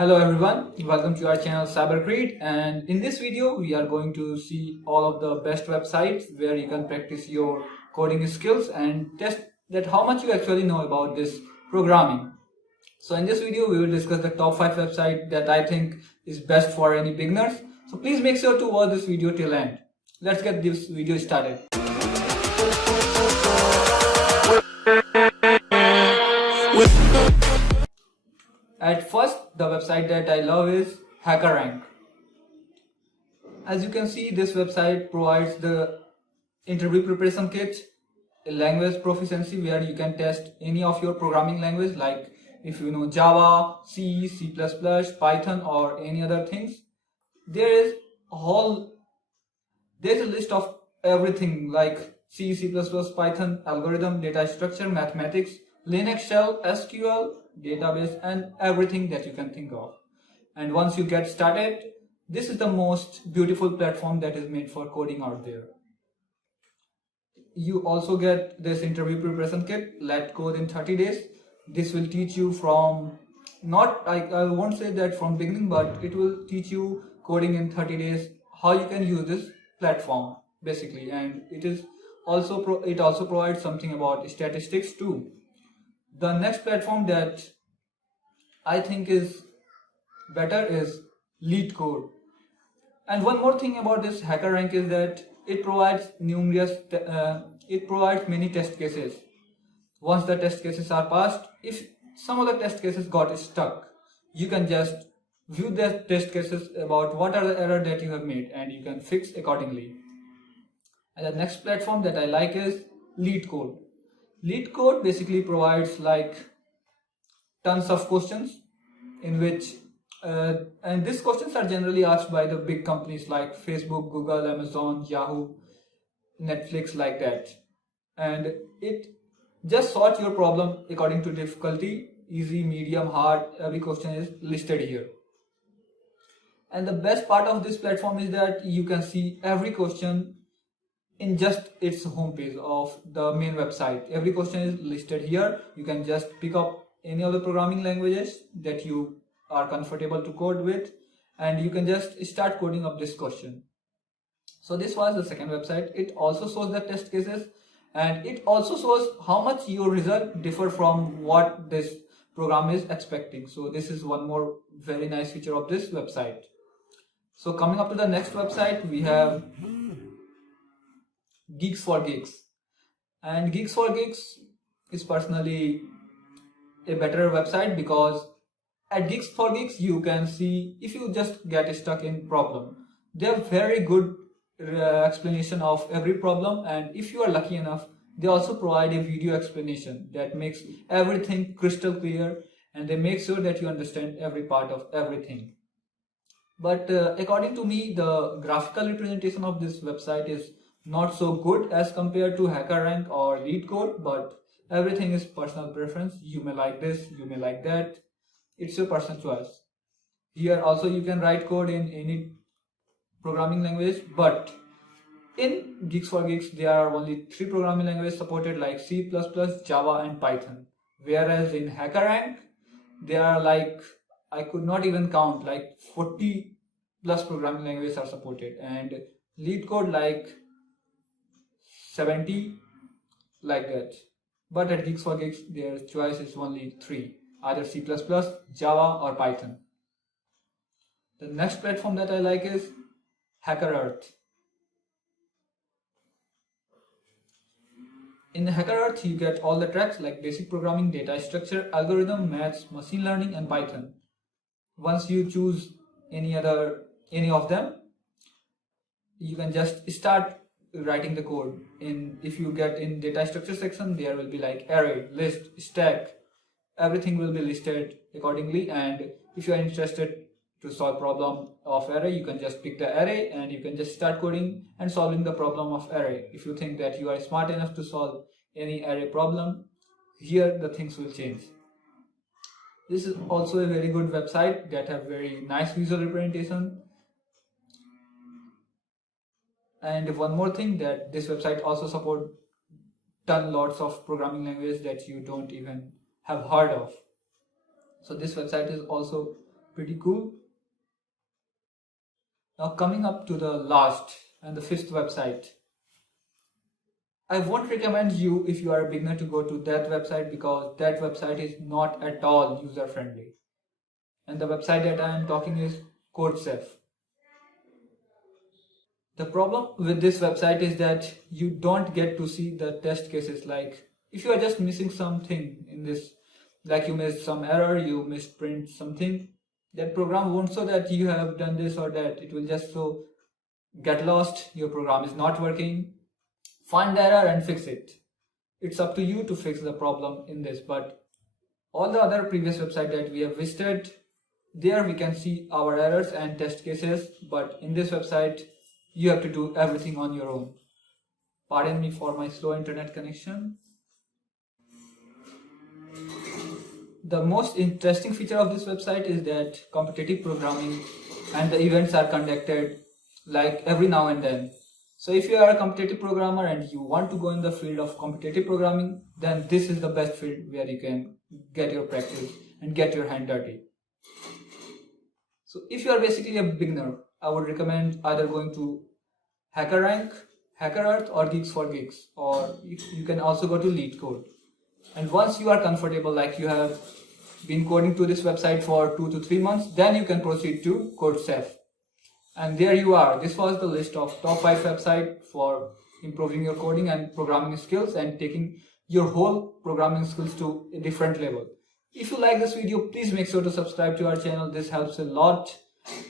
Hello everyone, welcome to our channel HackerArt, and in this video we are going to see all of the best websites where you can practice your coding skills and test that how much you actually know about this programming. So in this video we will discuss the top 5 websites that I think is best for any beginners. So please make sure to watch this video till end. Let's get this video started. At first, the website that I love is HackerRank. As you can see, this website provides the interview preparation kit, a language proficiency where you can test any of your programming language, like if you know Java, C, C++, Python or any other things. There's a list of everything like C, C++, Python, algorithm, data structure, mathematics, Linux shell, SQL, database, and everything that you can think of. And once you get started, this is the most beautiful platform that is made for coding out there. You also get this interview preparation kit, LeadCode in 30 days. This will teach you from, I won't say that from beginning, but it will teach you coding in 30 days, how you can use this platform basically. And it also provides something about statistics too. The next platform that I think is better is LeadCode. And one more thing about this HackerRank is that it provides many test cases. Once the test cases are passed, if some of the test cases got stuck, you can just view the test cases about what are the errors that you have made and you can fix accordingly. And the next platform that I like is LeadCode. LeadCode basically provides like tons of questions in which and these questions are generally asked by the big companies like Facebook, Google, Amazon, Yahoo, Netflix, like that. And it just sorts your problem according to difficulty, easy, medium, hard. Every question is listed here. And the best part of this platform is that you can see every question in just its homepage of the main website. Every question is listed here. You can just pick up any of the programming languages that you are comfortable to code with, and you can just start coding up this question. So this was the second website. It also shows the test cases, and it also shows how much your result differ from what this program is expecting. So this is one more very nice feature of this website. So coming up to the next website, we have Geeks for Geeks. And Geeks for Geeks is personally a better website because at Geeks for Geeks you can see if you just get stuck in problem. They have very good explanation of every problem, and if you are lucky enough, they also provide a video explanation that makes everything crystal clear, and they make sure that you understand every part of everything. But according to me, the graphical representation of this website is not so good as compared to HackerRank or LeadCode, but everything is personal preference. You may like this, you may like that. It's your personal choice. Here also you can write code in any programming language, but in Geeks for Geeks there are only 3 programming languages supported, like C++, Java and Python. Whereas in HackerRank there are like, I could not even count, like 40 plus programming languages are supported, and LeadCode like 70, like that. But at Geeks for Geeks their choice is only 3, either C++, Java or Python. The next platform that I like is HackerArt. In HackerArt you get all the tracks like basic programming, data structure, algorithm, maths, machine learning and Python. Once you choose any of them, you can just start writing the code. If you get in data structure section, there will be like array, list, stack, everything will be listed accordingly. And if you are interested to solve problem of array, you can just pick the array and you can just start coding and solving the problem of array. If you think that you are smart enough to solve any array problem, here the things will change. This is also a very good website that have very nice visual representation. And one more thing, that this website also support lots of programming languages that you don't even have heard of. So this website is also Pretty cool. Now coming up to the last and the fifth website. I won't recommend you, if you are a beginner, to go to that website because that website is not at all user friendly. And the website that I am talking is CodeSafe. The problem with this website is that you don't get to see the test cases. Like if you are just missing something in this, like you missed some error, you misprint something, that program won't show that you have done this or that. It will just show get lost, your program is not working, find the error and fix it. It's up to you to fix the problem in this. But all the other previous websites that we have visited, there we can see our errors and test cases, but in this website you have to do everything on your own. Pardon me for my slow internet connection. The most interesting feature of this website is that competitive programming and the events are conducted like every now and then. So if you are a competitive programmer and you want to go in the field of competitive programming, then this is the best field where you can get your practice and get your hand dirty. So if you are basically a beginner, I would recommend either going to HackerArt or Geeks for Geeks, or you can also go to LeadCode. And once you are comfortable, like you have been coding to this website for 2 to 3 months, then you can proceed to CodeSafe. And there you are. This was the list of top 5 websites for improving your coding and programming skills and taking your whole programming skills to a different level. If you like this video, please make sure to subscribe to our channel. This helps a lot.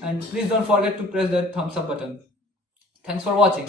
And please don't forget to press that thumbs up button. Thanks for watching.